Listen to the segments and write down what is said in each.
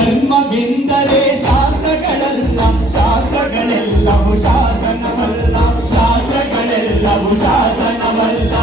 ധർമ്മബിന്ദരേ ശാസ്ത്രകളെല്ലാം ശാസ്ത്രകളെല്ലാം ശാസനമല്ല ശാസ്ത്രകളെല്ലാം ശാസനമല്ല.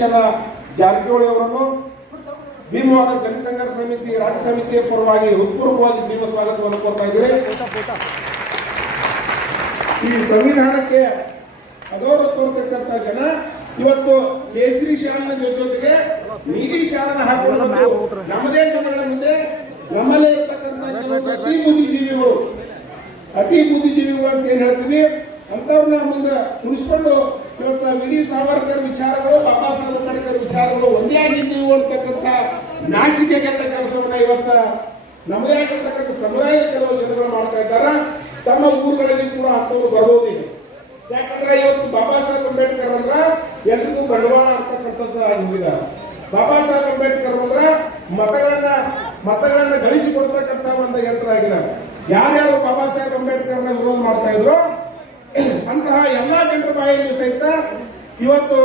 ಸತೀಶನ ಜಾರಕಿಹೊಳಿ ಅವರನ್ನು ಭೀಮವಾದ ದಲಿತ ಸಮಿತಿ, ರಾಜ್ಯ ಸಮಿತಿಯ ಪರವಾಗಿ ಹೃತ್ಪೂರ್ವಕವಾಗಿ ಭೀಮ ಸ್ವಾಗತವನ್ನು ಕೋರ್ತಾ ಇದ್ದೀರಿ ಈ ಸಂವಿಧಾನಕ್ಕೆ ಅಗೌರವ ತೋರ್ತಕ್ಕಂಥ ಜನ ಇವತ್ತು ಕೇಸರಿ ಶಾಲಿನ ಜೊತೆಗೆ ನೀಲಿ ಶಾಲನ ಹಾಕೊಂಡು ನಮ್ಮದೇ ಜನಗಳ ಮುಂದೆ. ನಮ್ಮಲ್ಲೇ ಇರ್ತಕ್ಕಂಥ ಅತಿ ಬುದ್ಧಿಜೀವಿಗಳು ಅತಿ ಬುದ್ಧಿಜೀವಿಗಳು ಅಂತ ಏನ್ ಹೇಳ್ತೀವಿ ಅಂತವ್ರನ್ನ ಮುಂದೆ ಉಳಿಸ್ಕೊಂಡು ಇವತ್ತ ವಿ ಡಿ ಸಾವರ್ಕರ್ ವಿಚಾರಗಳು ಬಾಬಾ ಸಾಹೇಬ್ ಅಂಬೇಡ್ಕರ್ ವಿಚಾರಗಳು ಒಂದೇ ಆಗಿದ್ದೀವಿ ಅಂತಕ್ಕಂಥ ನಾಚಿಕೆ ಕೆಟ್ಟ ಕೆಲಸವನ್ನ ಇವತ್ತ ನಮ್ಮದೇ ಆಗಿರ್ತಕ್ಕಂಥ ಸಮುದಾಯದ ಕೆಲವು ಜನಗಳು ಮಾಡ್ತಾ ಇದ್ದಾರೆ. ತಮ್ಮ ಊರುಗಳಲ್ಲಿ ಕೂಡ ಅಂತವ್ರು ಬರೋದಿಲ್ಲ ಯಾಕಂದ್ರೆ ಇವತ್ತು ಬಾಬಾ ಸಾಹೇಬ್ ಅಂಬೇಡ್ಕರ್ ಅಂದ್ರ ಎಲ್ರಿಗೂ ಬಂಡವಾಳ ಅಂತಕ್ಕಂಥದ್ದು ಹೋಗಿದ್ದಾರೆ ಬಾಬಾ ಸಾಹೇಬ್ ಅಂಬೇಡ್ಕರ್ ಅಂದ್ರ ಮತಗಳನ್ನ ಮತಗಳನ್ನ ಗಳಿಸಿಕೊಡ್ತಕ್ಕಂಥ ಒಂದು ಯಂತ್ರ ಆಗಿದ್ದಾರೆ ಯಾರ್ಯಾರು ಬಾಬಾ ಸಾಹೇಬ್ ಅಂಬೇಡ್ಕರ್ನ ವಿರೋಧ ಮಾಡ್ತಾ ಇದ್ರು ಅಂತಹ ಎಲ್ಲ ಜನರ ಬಾಯಲ್ಲಿ ಸಹಿತ ಇವತ್ತು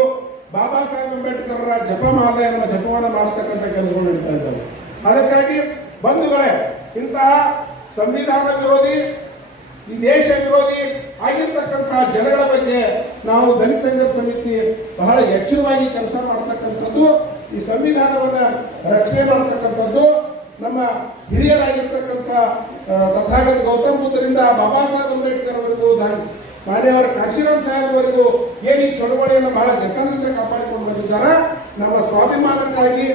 ಬಾಬಾ ಸಾಹೇಬ್ ಅಂಬೇಡ್ಕರ್ ಜಪಮಾಲೆಯನ್ನ ಜಪವನ್ನ ಮಾಡತಕ್ಕಂಥ ಕೆಲಸಗಳು ನಡೀತಾ ಇದ್ದಾವೆ. ಅದಕ್ಕಾಗಿ ಬಂಧುಗಳೇ, ಇಂತಹ ಸಂವಿಧಾನ ವಿರೋಧಿ, ಈ ದೇಶ ವಿರೋಧಿ ಆಗಿರ್ತಕ್ಕಂತಹ ಜನಗಳ ಬಗ್ಗೆ ನಾವು ದಲಿತ ಸಂಘರ್ಷ ಸಮಿತಿ ಬಹಳ ಎಚ್ಚರವಾಗಿ ಕೆಲಸ ಮಾಡತಕ್ಕಂಥದ್ದು, ಈ ಸಂವಿಧಾನವನ್ನ ರಕ್ಷಣೆ ಮಾಡತಕ್ಕಂಥದ್ದು, ನಮ್ಮ ಹಿರಿಯರಾಗಿರ್ತಕ್ಕಂಥ ತಥಾಗತ ಗೌತಮ್ ಬುದ್ಧರಿಂದ ಬಾಬಾ ಸಾಹೇಬ್ ಅಂಬೇಡ್ಕರ್ ಅವರಿಗೂ ಮಾನ್ಯವರ ಕಾಶಿರಾಮ್ ಸಾಹೇಬ್ ಅವರಿಗೂ ಏನು ಈ ಚಳವಳಿಯನ್ನು ಬಹಳ ಜತನದಿಂದ ಕಾಪಾಡಿಕೊಂಡು ಬಂದಿದ್ದಾರೆ, ನಮ್ಮ ಸ್ವಾಭಿಮಾನಕ್ಕಾಗಿ,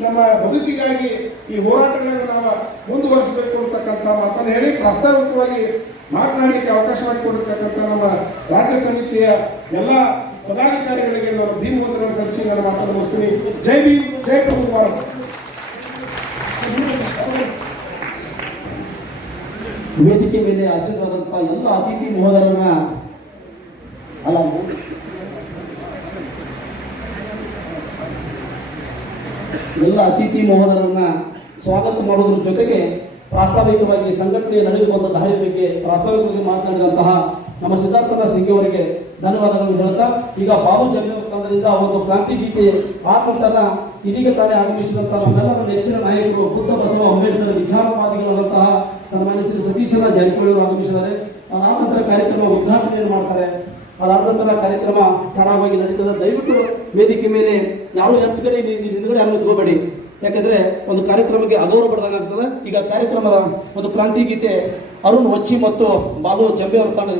ನಮ್ಮ ಬದುಕಿಗಾಗಿ ಈ ಹೋರಾಟಗಳನ್ನು ನಾವು ಮುಂದುವರಿಸಬೇಕು ಅಂತಕ್ಕಂಥ ಮಾತನ್ನು ಹೇಳಿ ಪ್ರಾಸ್ತಾವಿಕವಾಗಿ ಮಾತನಾಡಲಿಕ್ಕೆ ಅವಕಾಶ ಮಾಡಿಕೊಂಡಿರ್ತಕ್ಕಂಥ ನಮ್ಮ ರಾಜ್ಯ ಸಮಿತಿಯ ಎಲ್ಲ ಪದಾಧಿಕಾರಿಗಳಿಗೆ ನಾನು ಭೀಮ ವಂದನೆ ಸಲ್ಲಿಸಿ ನಾನು ಮಾತನ್ನು ಜೈ ಭೀಮ್, ಜೈ ಪ್ರಭು ವೇದಿಕೆ ಮೇಲೆ ಆಶೀರ್ವಾದಂತ ಎಲ್ಲ ಅತಿಥಿ ಮಹೋದರನ್ನ ಅಲ್ಲ, ಎಲ್ಲ ಅತಿಥಿ ಮಹೋದರನ್ನ ಸ್ವಾಗತ ಮಾಡೋದ್ರ ಜೊತೆಗೆ ಪ್ರಾಸ್ತಾವಿಕವಾಗಿ ಸಂಘಟನೆ ನಡೆದುಕೊಂಡ ದಾರಿಯ ಬಗ್ಗೆ ಪ್ರಾಸ್ತಾವಿಕವಾಗಿ ಮಾತನಾಡಿದಂತಹ ನಮ್ಮ ಸಿದ್ಧಾರ್ಥನ ಸಿಂಗ್ ಅವರಿಗೆ ಧನ್ಯವಾದಗಳನ್ನು ಹೇಳ್ತಾ, ಈಗ ಬಾಬು ಜನ್ಮ ತಂಡದಿಂದ ಒಂದು ಕ್ರಾಂತಿ ಗೀತೆ ಆದ ನಂತರ ಇದೀಗ ತಾನೇ ಆಗಮಿಸಿದಂತಹ ನಮ್ಮೆಲ್ಲರ ನೆಚ್ಚಿನ ನಾಯಕರು ಬುದ್ಧ ಬಸವ ಅಂಬೇಡ್ಕರ್ ವಿಚಾರವಾದಿಗಳಾದಂತಹ ಸನ್ಮಾನ್ಯ ಶ್ರೀ ಸತೀಶನ ಜಾರಕಿಹೊಳಿ ಅವರು ಆಗಮಿಸಿದ್ದಾರೆ. ಅದಾದ ನಂತರ ಕಾರ್ಯಕ್ರಮ ಉದ್ಘಾಟನೆಯನ್ನು ಮಾಡ್ತಾರೆ. ಅದಾದ ನಂತರ ಕಾರ್ಯಕ್ರಮ ಸರಾಗವಾಗಿ ನಡೀತದೆ. ದಯವಿಟ್ಟು ವೇದಿಕೆ ಮೇಲೆ ಯಾರು ಹೆಚ್ಚು ಕಡೆ ಹಿಂದುಗಡೆ ಯಾರು ನಿಂತ್ಕೋಬೇಡಿ ಯಾಕಂದ್ರೆ ಒಂದು ಕಾರ್ಯಕ್ರಮಕ್ಕೆ ಅದೋರು ಪಡೆದಾಗ್ತದೆ ಈಗ ಕಾರ್ಯಕ್ರಮದ ಒಂದು ಕ್ರಾಂತಿ ಗೀತೆ ಅರುಣ್ ವಚ್ಚಿ ಮತ್ತು ಬಾಲು ಜಂಬೆ ಅವರ ತಂಡ